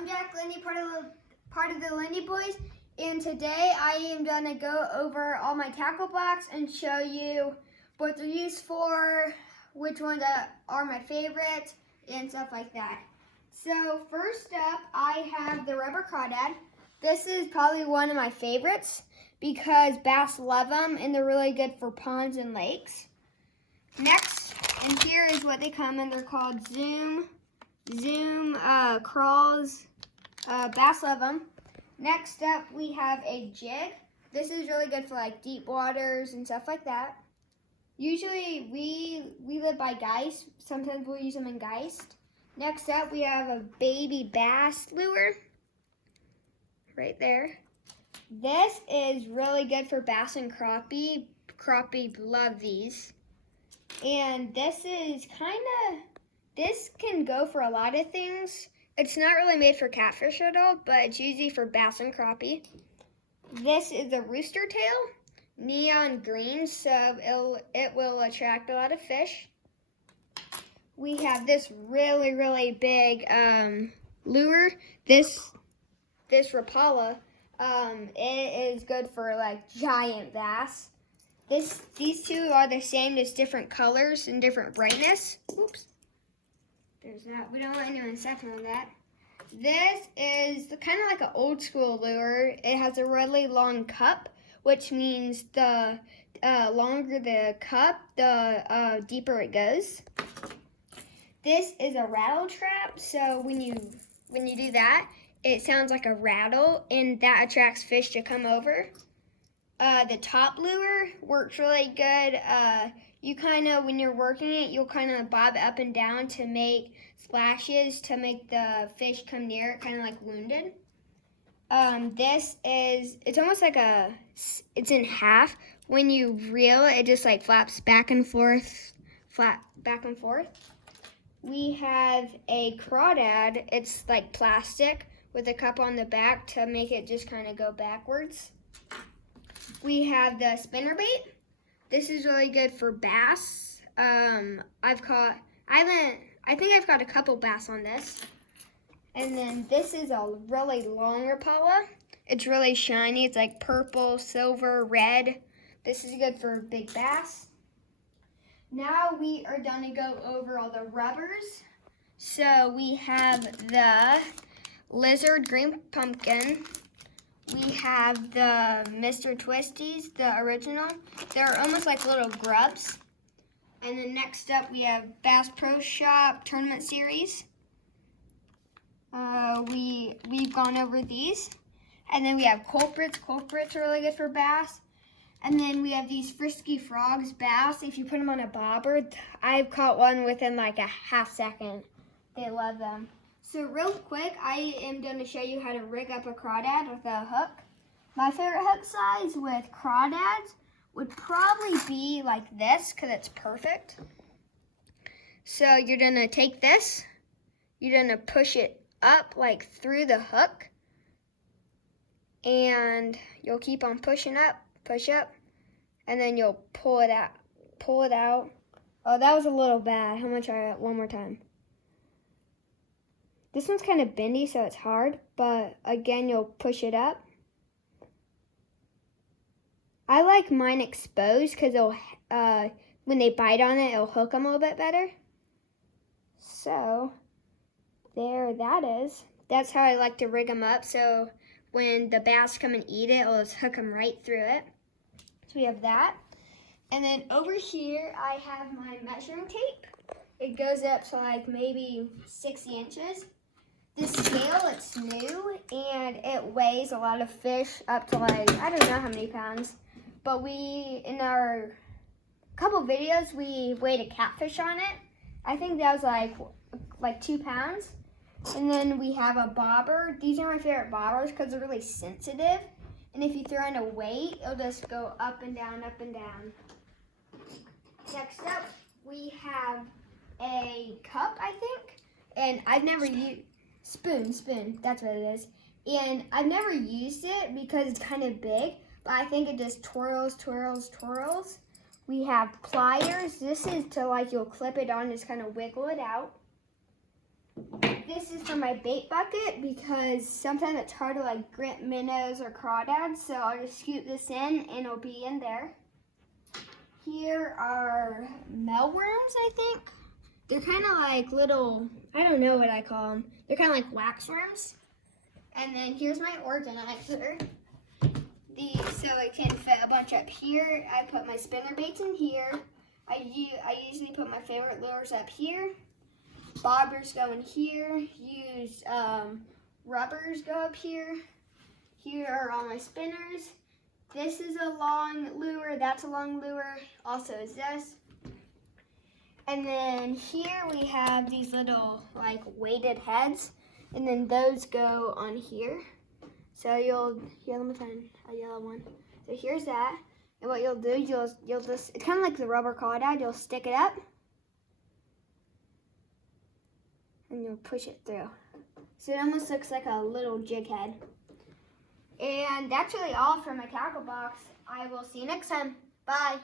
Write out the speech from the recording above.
I'm Jack Lindy, part of the Lindy Boys, and today I am going to go over all my tackle box and show you what they're used for, which ones are my favorites, and stuff like that. So first up, I have the rubber crawdad. This is probably one of my favorites because bass love them and they're really good for ponds and lakes. Next, and here is what they come in. They're called Zoom crawls. Bass love them. Next up, we have a jig. This is really good for like deep waters and stuff like that. Usually we live by Geist. Sometimes we'll use them in Geist. Next up, we have a baby bass lure. Right there. This is really good for bass and crappie. Crappie love these. And this can go for a lot of things. It's not really made for catfish at all, but it's usually for bass and crappie. This is a rooster tail, neon green, so it will attract a lot of fish. We have this really big lure. This Rapala, it is good for like giant bass. These two are the same, just different colors and different brightness. Oops. There's that. We don't want anyone stepping on that. This is kind of like an old school lure. It has a really long cup, which means the longer the cup, the deeper it goes. This is a rattle trap. So when you do that, it sounds like a rattle, and that attracts fish to come over. The top lure works really good. You kind of, when you're working it, you'll kind of bob up and down to make splashes to make the fish come near it, kind of like wounded. It's almost like it's in half. When you reel, it just like flaps back and forth, back and forth. We have a crawdad. It's like plastic with a cup on the back to make it just kind of go backwards. We have the spinnerbait. This is really good for bass. I think I've got a couple bass on this. And then this is a really long Rapala. It's really shiny. It's like purple, silver, red. This is good for big bass. Now we are done to go over all the rubbers. So we have the Lizard Green Pumpkin. We have the Mr. Twisties, the original. They're almost like little grubs. And then next up we have Bass Pro Shop Tournament Series. We've gone over these. And then we have Culprits. Culprits are really good for bass. And then we have these Frisky Frogs bass. If you put them on a bobber, I've caught one within like a half second. They love them. So real quick, I am going to show you how to rig up a crawdad with a hook. My favorite hook size with crawdads would probably be like this because it's perfect. So you're going to take this, you're going to push it up like through the hook, and you'll keep on pushing up, push up, and then you'll pull it out. Pull it out. Oh, that was a little bad. I'm going to try it one more time. This one's kind of bendy, so it's hard, but again, you'll push it up. I like mine exposed because it'll, when they bite on it, it'll hook them a little bit better. So, there that is. That's how I like to rig them up, so when the bass come and eat it, it'll just hook them right through it. So we have that. And then over here, I have my measuring tape. It goes up to like maybe 60 inches. This scale, it's new, and it weighs a lot of fish up to like, I don't know how many pounds. But in our couple videos, we weighed a catfish on it. I think that was like 2 pounds. And then we have a bobber. These are my favorite bobbers because they're really sensitive. And if you throw in a weight, it'll just go up and down, up and down. Next up, we have a cup, I think. And I've never used... Spoon, that's what it is. And I've never used it because it's kind of big, but I think it just twirls. We have pliers. This is to like, you'll clip it on, just kind of wiggle it out. this is for my bait bucket because sometimes it's hard to like grip minnows or crawdads, so I'll just scoop this in and it'll be in there. Here are mealworms, I think. They're kind of like little, I don't know what I call them. They're kind of like waxworms. And then here's my organizer. So I can fit a bunch up here. I put my spinner baits in here. I usually put my favorite lures up here. Bobbers go in here. Rubbers go up here. Here are all my spinners. This is a long lure. That's a long lure. Also is this. And then here we have these little like weighted heads. And then those go on here. So let me find a yellow one. So here's that. And what you'll do, you'll just, it's kind of like the rubber crawdad. You'll stick it up. And you'll push it through. So it almost looks like a little jig head. And that's really all for my tackle box. I will see you next time. Bye.